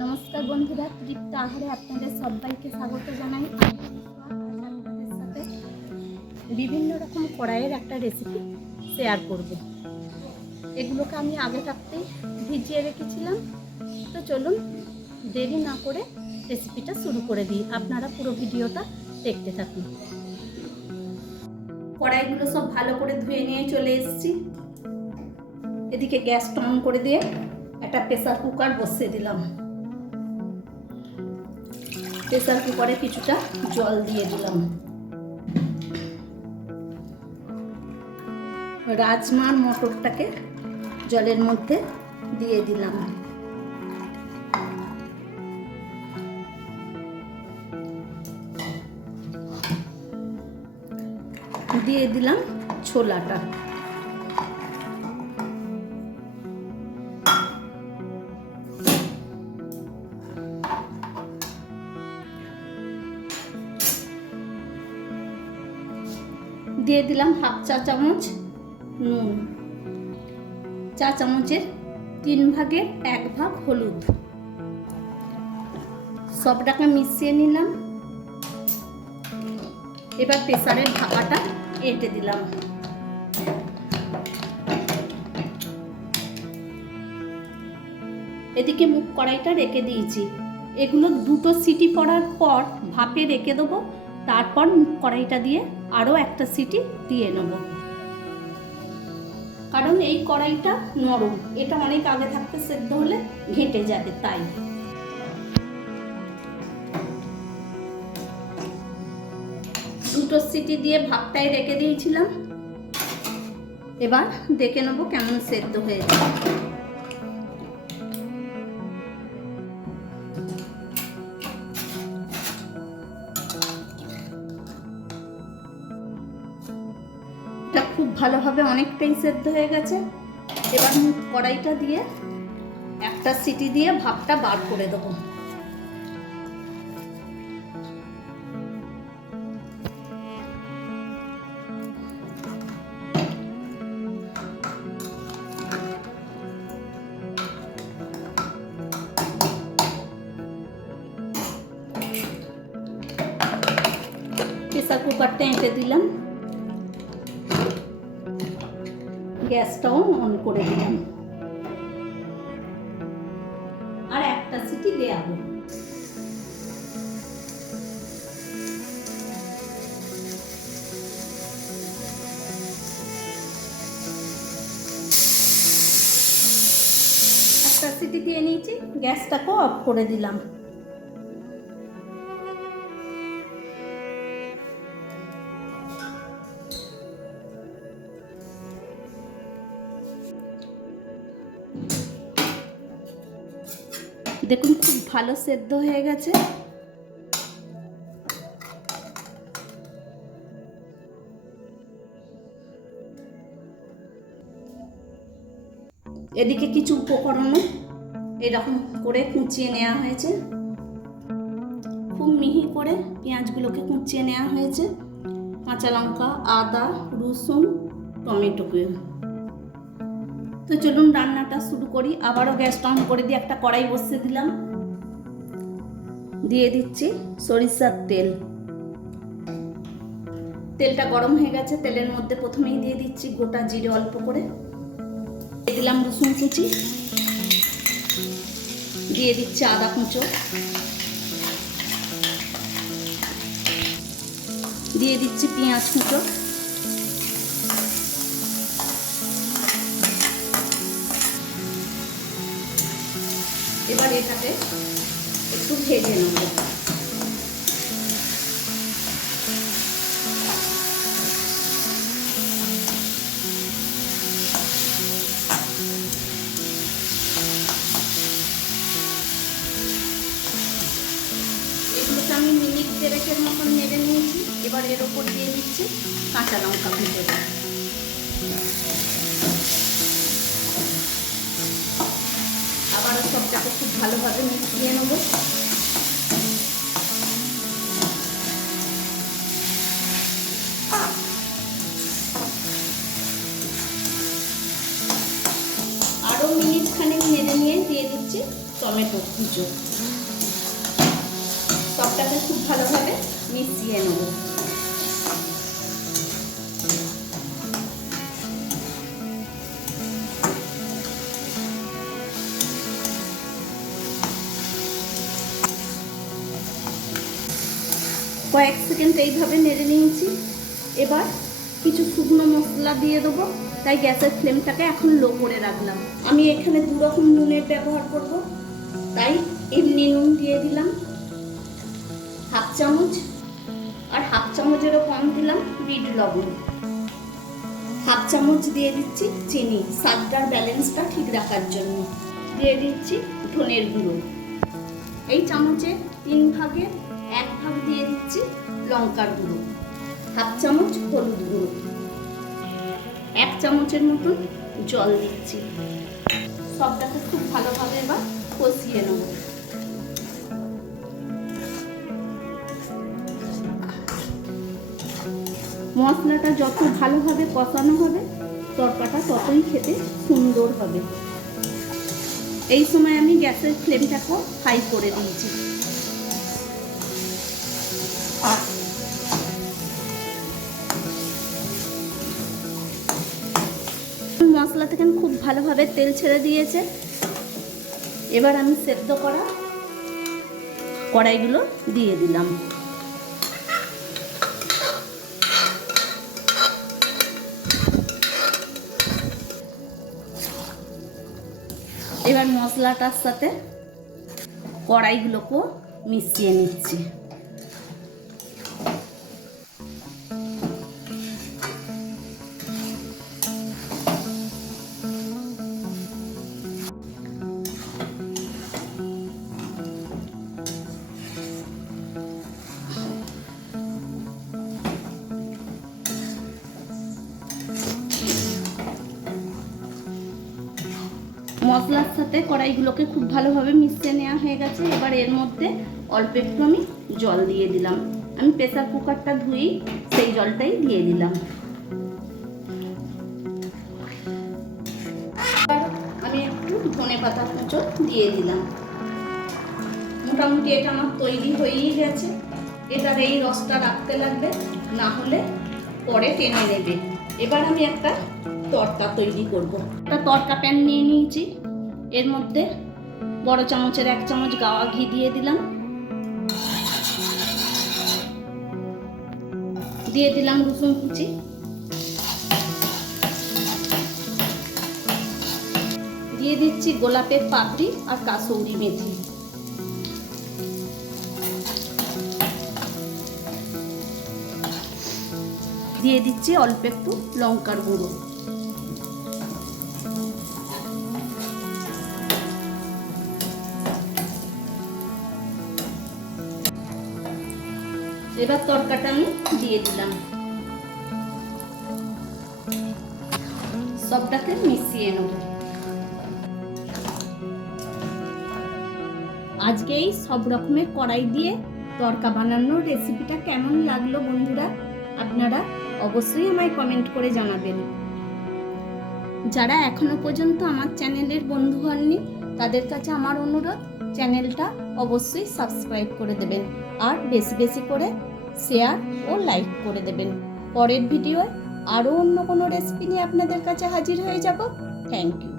নমস্কার বন্ধুরা, তৃপ্ত আহারে আপনাদের সবাইকে স্বাগত জানাই। আপনাদের সাথে বিভিন্ন রকম কড়াইয়ের একটা রেসিপি শেয়ার করব। এগুলোকে আমি আগে থাকতেই ভিজিয়ে রেখেছিলাম। তো চলুন দেরি না করে রেসিপিটা শুরু করে দিই। আপনারা পুরো ভিডিওটা দেখতে থাকুন। কড়াইগুলো সব ভালো করে ধুয়ে নিয়ে চলে এসেছি। এদিকে গ্যাসটা অন করে দিয়ে একটা প্রেসার কুকার বসিয়ে দিলাম। প্রেসার কুকারে কিছুটা জল দিয়ে দিলাম। রাজমার মটরটাকে জলের মধ্যে দিয়ে দিলাম। দিয়ে দিলাম ছোলাটা। দিয়ে দিলাম হাফ চা চামচ নুন, চা চামচের 3 ভাগের 1 ভাগ হলুদ। সবটাকে মিশিয়ে নিলাম। এবার প্রেসারের ঢাকাটা এঁটে দিলাম। এদিকে মুখ কড়াইটা রেখে দিয়েছি। এগুলো 2টো সিটি পড়ার পর ভাপে রেখে দেবো। তারপর মুখ কড়াইটা দিয়ে আরও একটা সিটি দিয়ে নেব, কারণ এই কড়াইটা নরম, এটা অনেক আগে থাকতে সেদ্ধ হলে ঘেঁটে যাবে। তাই 2টো সিটি দিয়ে ভাপটাই রেখে দিয়েছিলাম। এবার দেখে নেব কেমন সেদ্ধ হয়েছে। এটা খুব ভালোভাবে অনেকটাই সেদ্ধ হয়ে গেছে। এবার কড়াইটা দিয়ে একটা সিটি দিয়ে ভাপটা বার করে দেবো। প্রেসার কুকারটা এঁটে দিলাম। গ্যাসটাও অন করে দিলাম। আর একটা সিটি দেওয়াবো। একটা সিটি দিয়ে নিয়েছি, গ্যাসটাকেও অফ করে দিলাম। দেখুন খুব ভালো সেদ্ধ হয়ে গেছে। এদিকে কিছু উপকরণ এরকম করে কুচিয়ে নেওয়া হয়েছে। খুব মিহি করে পেঁয়াজগুলোকে কুচিয়ে নেওয়া হয়েছে। কাঁচা লঙ্কা, আদা, রসুন, টমেটোকে। তো চলুন রান্নাটা শুরু করি। আবারও গ্যাসটা অন করে দিয়ে একটা কড়াই বসিয়ে দিলাম। দিয়ে দিচ্ছি সরিষার তেল। তেলটা গরম হয়ে গেছে। তেলের মধ্যে প্রথমেই দিয়ে দিচ্ছি গোটা জিরে অল্প করে। দিয়ে দিলাম রসুন কুচি। দিয়ে দিচ্ছি আদা কুচো। দিয়ে দিচ্ছি পেঁয়াজ কুচো। এবার এটাকে একটু ভেজে নেব। এগুলোকে আমি মিনিট 1.5-এর মতন নেড়ে নিয়েছি। এবার এর ওপর দিয়ে দিচ্ছি কাঁচা লঙ্কা কুচো। আবারও সবটাকে খুব ভালোভাবে মিশিয়ে নেব। আরও মিনিট খানেক নেড়ে নিয়ে দিয়ে দিচ্ছি টমেটো কুচো। সবটাকে খুব ভালোভাবে মিশিয়ে নেব। কয়েক সেকেন্ড এইভাবে নেড়ে নিয়েছি। এবার কিছু শুকনো মশলা দিয়ে দেবো, তাই গ্যাসের ফ্লেমটাকে এখন লো করে রাখলাম। আমি এখানে 2 রকম নুনের ব্যবহার করব, তাই এমনি নুন দিয়ে দিলাম 1/2 চামচ, আর 1/2 চামচেরও কম দিলাম বিট লবণ। 1/2 চামচ দিয়ে দিচ্ছি চিনি, স্বাদটার ব্যালেন্সটা ঠিক রাখার জন্য। দিয়ে দিচ্ছি ধনের গুঁড়ো। এই চামচে 3 ভাগের 1 ভাগ দিয়ে দিচ্ছি লঙ্কার গুঁড়ো। 1/2 চামচ হলুদ গুঁড়ো। 1 চামচের মতন জল দিচ্ছি। সবটাকে খুব ভালোভাবে এবার কষিয়ে নেব। মশলাটা যত ভালোভাবে কষানো হবে তরকাটা ততই খেতে সুন্দর হবে। এই সময় আমি গ্যাসের ফ্লেমটাকেও হাই করে দিয়েছি। মশলা থেকে খুব ভালোভাবে তেল ছেড়ে দিয়েছে। এবার আমি সেদ্ধ করা কড়াইগুলো দিয়ে দিলাম। এবার মশলাটার সাথে কড়াইগুলোকেও মিশিয়ে নিচ্ছি। মশলার সাথে কড়াইগুলোকে খুব ভালোভাবে মিশিয়ে নেওয়া হয়ে গেছে। এবার এর মধ্যে অল্প একটু আমি জল দিয়ে দিলাম। আমি প্রেসার কুকারটা ধুয়েই সেই জলটাই দিয়ে দিলাম। আমি একটু ধনেপাতা কুচো দিয়ে দিলাম। মোটামুটি এটা আমার তৈরি হয়েই গেছে। এটার এই রসটা রাখতে লাগবে, না হলে পরে টেনে নেবে। এবার আমি একটা তড়কা তৈরি করব। একটা তড়কা প্যান নিয়ে নিয়েছি। এর মধ্যে বড় চামচের 1 চামচ গাওয়া ঘি দিয়ে দিলাম। দিয়ে দিলাম রসুন কুচি। দিয়ে দিচ্ছি গোলাপের পাপড়ি আর কাসৌরি মেথি। দিয়ে দিচ্ছি অল্প একটু লঙ্কার গুঁড়ো। এবার তরকাটা আমি দিয়ে দিলাম। সবটাকে মিশিয়ে নেব। আজকে এই সব রকমের কড়াই দিয়ে তরকা বানানোর রেসিপিটা কেমন লাগলো বন্ধুরা, আপনারা অবশ্যই আমায় কমেন্ট করে জানাবেন। যারা এখনো পর্যন্ত আমার চ্যানেলের বন্ধু হননি তাদের কাছে আমার অনুরোধ, চ্যানেলটা অবশ্যই সাবস্ক্রাইব করে দেবেন আর বেশি বেশি করে শেয়ার ও লাইক করে দেবেন। পরের ভিডিওয় আরও অন্য কোনো রেসিপি নিয়ে আপনাদের কাছে হাজির হয়ে যাব। Thank you.